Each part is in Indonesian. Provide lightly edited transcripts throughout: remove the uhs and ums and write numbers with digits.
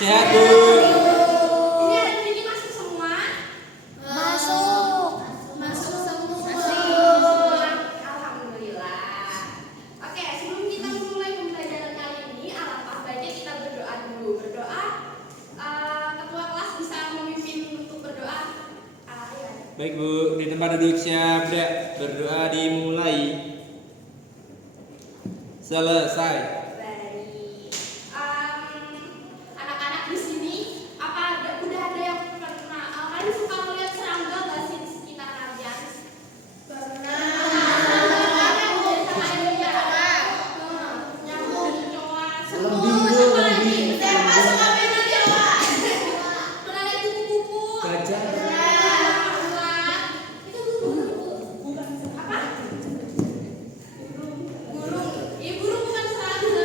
Sehat Bu. Ini adik-adik masuk semua? Masuk. Masuk semua. Alhamdulillah. Oke, sebelum kita memulai pembelajaran kali ini, alangkah baiknya kita berdoa dulu. Berdoa. Ketua kelas bisa memimpin untuk berdoa. Ya. Baik Bu, di tempat duduk siap tidak? Berdoa dimulai. Selesai. Baik. Anak-anak di sini udah ada yang pernah kalian suka melihat serangga nggak sih di sekitar kalian? Nyamuk, kecoa, semut, apa lagi? Pernah lihat kupu-kupu? Gajah. Itu burung. Apa? Burung. Iya burung bukan serangga.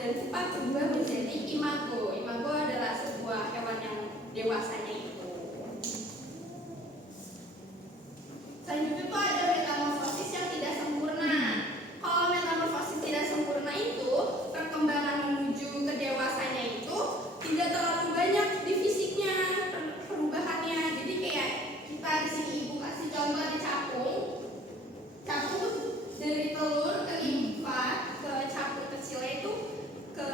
dan pupa berubah menjadi imago. Imago adalah sebuah hewan yang dewasanya itu. Selanjutnya itu ada metamorfosis yang tidak sempurna. Kalau metamorfosis tidak sempurna itu, perkembangan menuju ke dewasanya itu tidak terlalu banyak di fisiknya perubahannya. Jadi kayak kita di sini ibu kasih contoh di capung. Capung tuh dari telur ke limfa ke capung kecilnya itu ke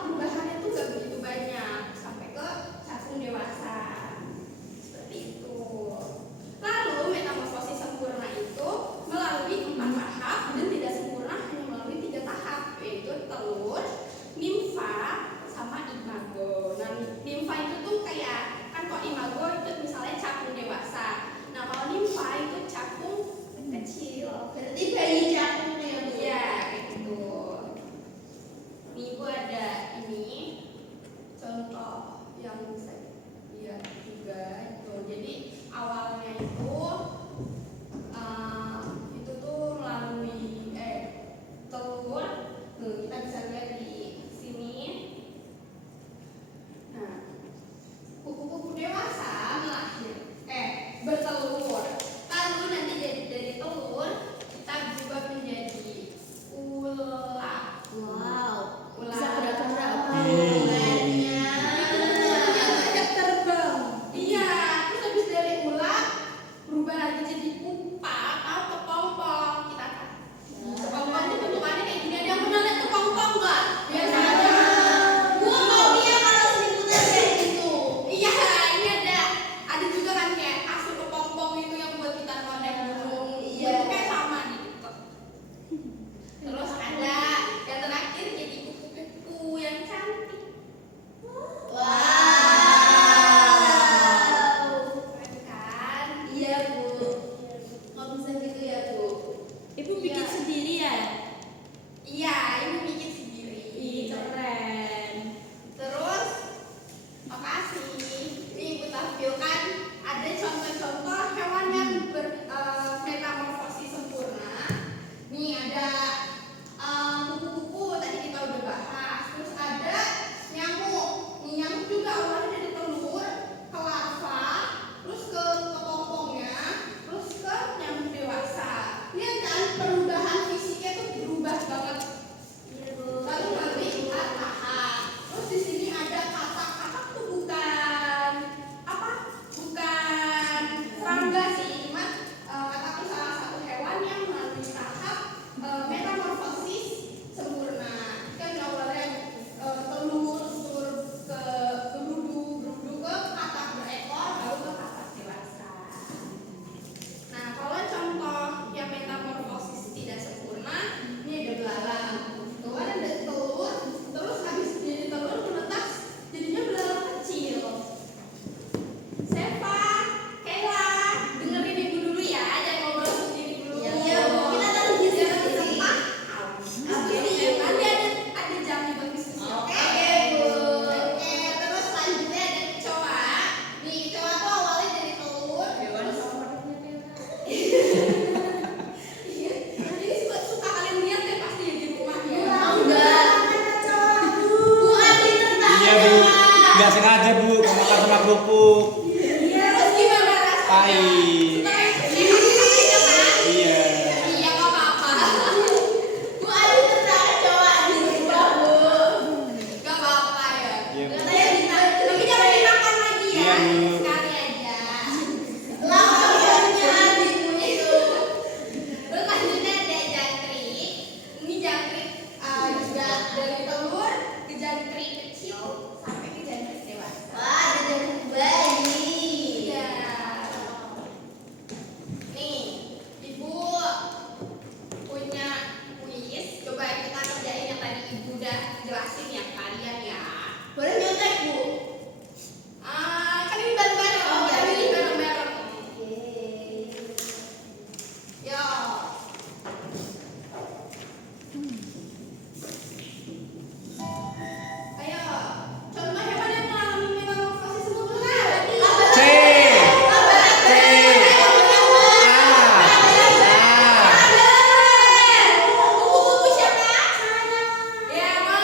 perubahannya tuh gak begitu banyak sampai ke capung dewasa. Seperti itu. Lalu metamorfosis sempurna itu melalui 4 tahap dan tidak sempurna hanya melalui 3 tahap, yaitu telur, nimfa, sama imago. Nah, nimfa itu tuh kayak kan kalau imago itu misalnya capung dewasa. Nah, kalau nimfa itu capung kecil. Berarti bayi capungnya ya, Bu? Iya, kayak gitu. Nih Ibu ada ini contoh yang bisa lihat juga itu. Jadi awalnya itu tuh melalui telur. Kita bisa lihat di sini. Nah, kupu-kupu dewasa bertelur. Lalu nanti dari telur kita berubah menjadi ulat. Wow. Ulat. Bisa gerak-gerak. Ulatnya. Terbang. Iya, terus habis dari ulat berubah lagi jadi pupa atau kepompong. Kita kan. Kepompong itu bentukannya kayak gini. Ada yang pernah lihat kepompong nggak? Biasa aja. Gua mau dia kalau seliputan kayak gitu. Iya, ini ada juga kan kayak kasur kepompong itu yang buat kita naik gunung. Iya. Bentuknya sama gitu. Terus ada yang terakhir jadi kupu-kupu yang cantik. Wow. Keren kan? Iya, Bu. Kok bisa gitu ya, Bu? Ibu bikin Iya. sendiri ya? Iya, ibu bikin sendiri. Ih, keren. Terus, makasih. Ini ibu tampilkan ada contoh-contoh hewan yang metamorfosis sempurna. Nih ada kupu-kupu tadi kita udah bahas. Terus ada nyamuk. Nih nyamuk juga awalnya dari telur ke larva, terus ke kepompongnya, terus ke nyamuk dewasa. Lihat kan perubahan fisiknya tuh berubah banget. Lalu nanti 4 tahap. Terus di sini ada katak-katak tuh bukan serangga sih, cuma katak itu salah satu hewan yang melalui tahap metamorfosis sempurna. Kan awalnya telur ke berudu ke katak berekor, baru ke katak dewasa. Nah, kalau contoh yang metamorfosis tidak sempurna, ini ada belalang. Tuh ada telur, terus habis jadi telur menetas, jadinya belalang kecil. Sepa, Kayla, dengerin ibu dulu ya, jangan ngobrol sendiri dulu. Iya, Bu. Kita tahu di Biar sini. bisa paham. Jadi nanti ada jam di diskusi. Oke, Bu. Oke, terus selanjutnya ada kecoa. Nih, kecoa tuh awalnya dari telur. Iya, ini suka kalian lihat deh pasti ya di rumah ya. Enggak. Bu Adi tertarik. Iya Bu, nggak sengaja Bu, kamu makan sama kerupuk. Terus gimana rasanya? Pahit. Setelah kan? Iya. Iya, nggak apa-apa. Bu Adi tertarik coba di rumah, Bu. Nggak apa-apa ya. Iya Bu. Katanya ditarik. Tapi jangan dimakan lagi ya. Iya, Bu. Sekali aja. Lawannya adikmu itu. Terus lanjutnya ada jangkrik. Ini jangkrik juga dari telur ke jangkrik kecil sampai ke jangkrik dewasa. Wah, ada jangkrik bayi. Iya. Nih, ibu punya kuis. Coba kita kerjain yang tadi ibu udah jelasin ya kalian ya. Boleh nyontek, Bu? Kan ini bareng-bareng. Oh, Kita iya. ini bareng-bareng. Oke. Yo. Ayo, contoh hewan yang mengalami metamorfosis sempurna. C. C. A. Kupu-kupu siapa? Ya, mau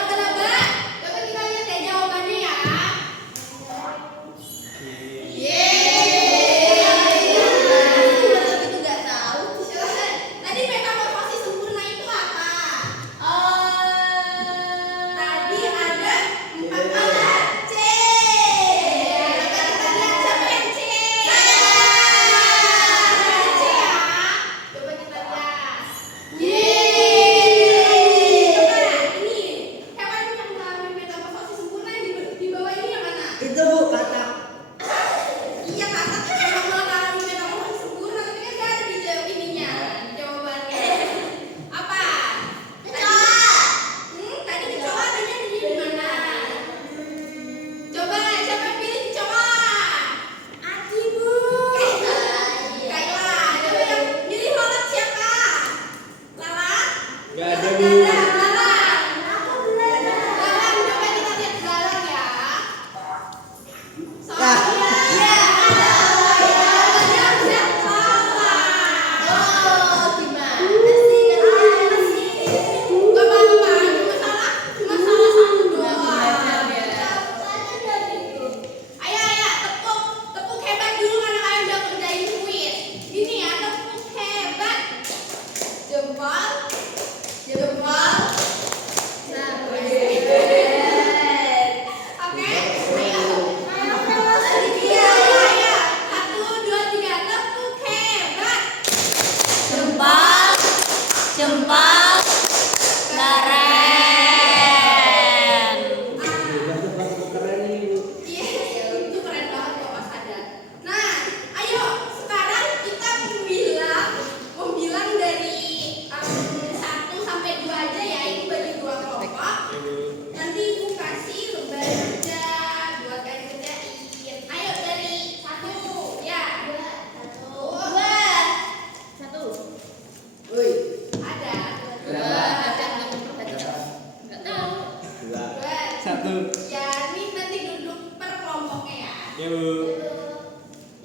satu. Ya, ini nanti duduk per kelompoknya ya. Ya Bu.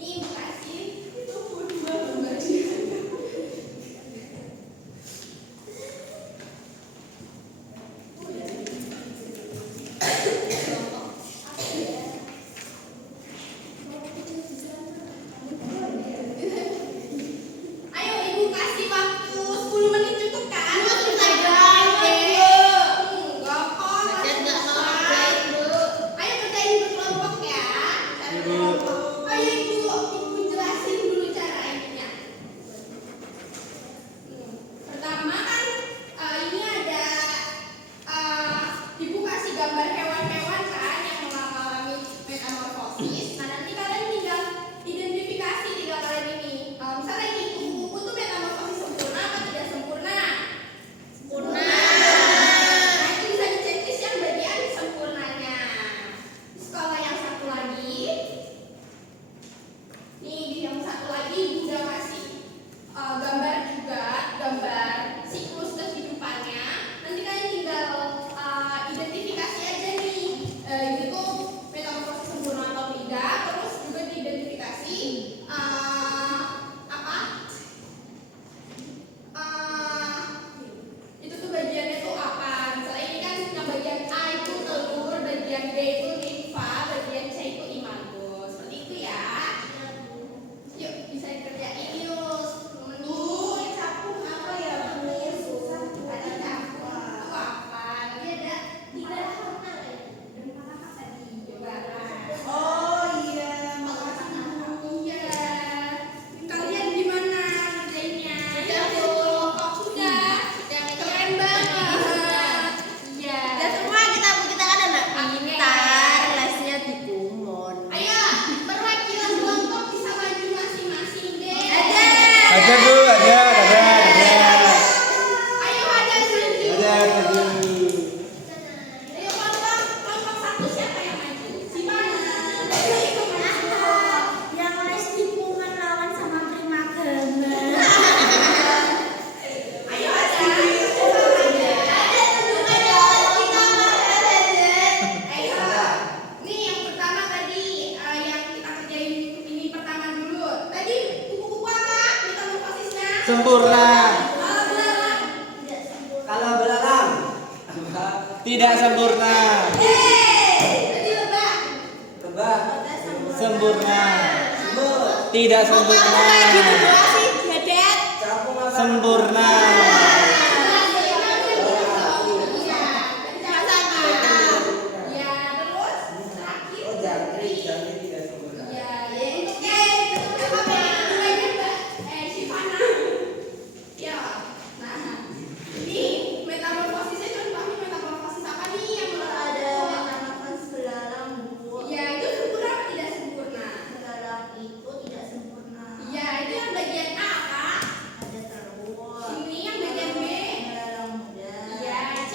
Ini Ibu kasih itu dua gambarnya. Ayo Ibu kasih waktu 10 menit cukup kan? Enggak kok. Ayo kerjain berkelompok ya. Cara Ibu. berkelompok. Ayo Ibu jelasin dulu cara ininya. Pertama kan ini ada Ibu kasih gambar hewan-hewan kan yang mengalami metamorfosis. Nah nanti kalian tinggal identifikasi 3 kalian ini. Misalnya ini kuku tuh metamorfosis sempurna atau tidak sempurna? Sempurna. Nah itu bisa dicekis yang bagian sempurnanya. Terus kalau yang satu lagi, nih yang satu lagi Ibu udah kasih gambar juga, gambar siklus kehidupannya. Nanti kalian tinggal identifikasi aja nih, ini tuh metamorfosis sempurna atau tidak. Terus juga diidentifikasi apa? Itu tuh bagiannya tuh apa? Misalnya ini kan yang bagian A itu telur, bagian B itu limfa, bagian C itu imago. Seperti itu ya. Yuk bisa dikerjain yuk. Menurut capung apa ya Bu? Susah. Ada capung itu apa? Nanti ada 3 halaman dan mana tadi? Coba. Oh iya. Iya. Kalian gimana ngerjainnya? Sudah, Bu. Sudah. Keren banget. Iya. Dan semua kita kan anak pintar, lesnya di Kumon. Ayo, perwakilan kelompok bisa maju masing-masing deh. Ada Bu, ada. Ayo ada maju. Ada Bu. Ayo kelompok 1 siapa yang maju? Si mana? Ayo ikut maju. Yang les di Kumon lawan sama Primagama. Ayo ada. Ayo. Nih yang pertama tadi yang kita kerjain ini pertama dulu. Tadi kupu-kupu apa? Metamorfosisnya? Sempurna. Kalau belalang. Kalau belalang Tidak sempurna. Tadi lebah. lebah Sempurna. semut Tidak sempurna. capung apa Sempurna. oh jangkrik tidak sempurna Ya, itu yang bagian A, Kak. Ini yang bagian B. Ya, C.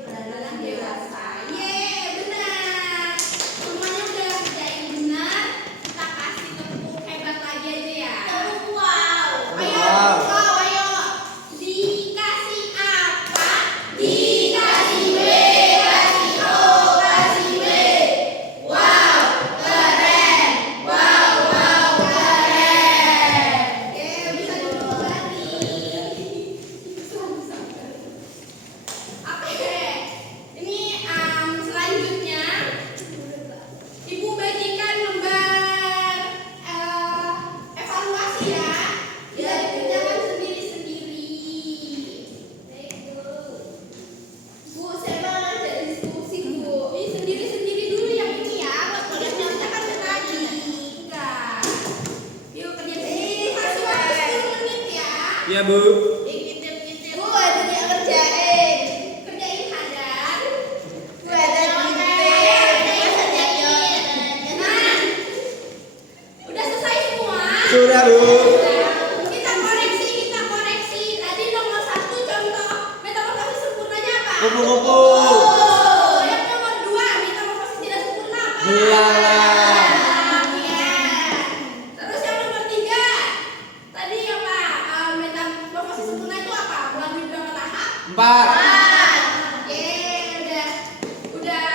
Belalang dewasa. Ye, benar. Semuanya udah kerjain benar. Kita kasih tepuk hebat lagi aja ya. Ayo, Wow. ayo. Dikasih apa? Dikasih B, kasih O, kasih B. Wow, keren. Wow, keren. Oke, bisa duduk lagi. Oke, ini selanjutnya Ibu bagikan lembar evaluasi ya. Bisa dikerjakan sendiri-sendiri. Bu, saya mau ada diskusi Bu. Ini sendiri-sendiri dulu yang ini ya. Kalian kerjakan tadi. Enggak. Yuk kerja sendiri. Kasih waktu 10 menit ya. Ya Bu. Bu, ada dia kerjain. Kerjain Hadan. Nah, udah selesai semua. Sudah Bu. Kita koreksi. Tadi nomor 1 contoh metamorfosis sempurnanya apa? Kupu-kupu. Yang nomor 2 metamorfosis tidak sempurna apa? Belalang. Iya. Terus yang nomor 3 tadi apa? Metamorfosis sempurna itu apa? Melalui berapa tahap? 4. Ye, udah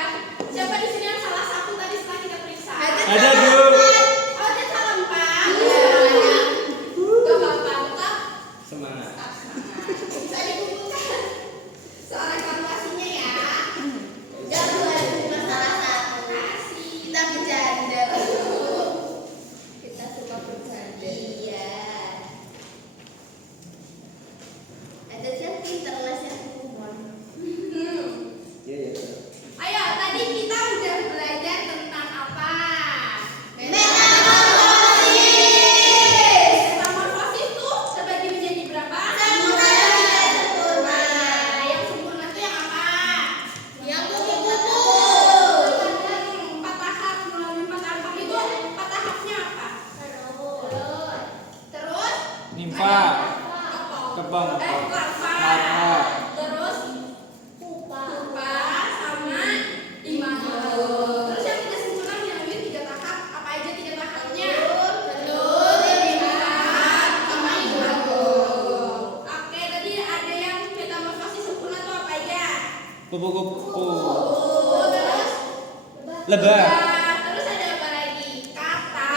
Terus Lebah. Terus ada apa lagi? Kata.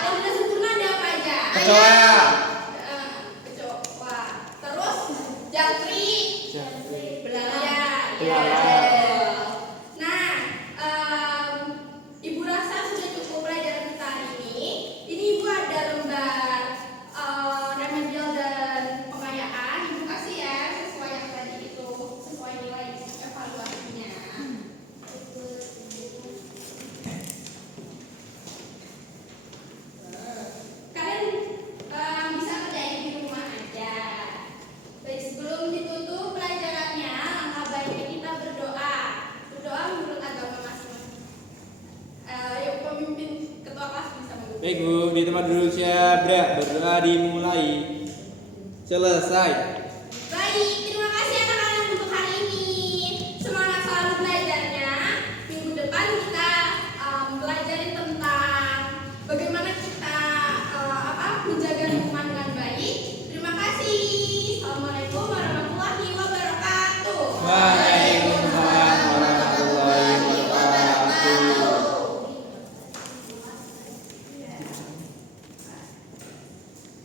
Yang sudah sempurna ada apa aja? Kecoa. Kecoa. Terus jangkrik. Belalang. Belalang. Nah, Ibu rasa sudah cukup pelajaran kita hari ini. Ini Ibu ada lembar remedial dan pengayaan. Ibu kasih ya sesuai yang tadi itu, sesuai nilai evaluasinya. Kalian bisa kerjain di rumah aja. Baik, sebelum ditutup pelajarannya, langkah baiknya kita berdoa. Berdoa menurut agama masing-masing. Yuk, pemimpin ketua kelas bisa memimpin. Baik Bu, di tempat duduk siap, berdoa dimulai. Selesai. Baik, terima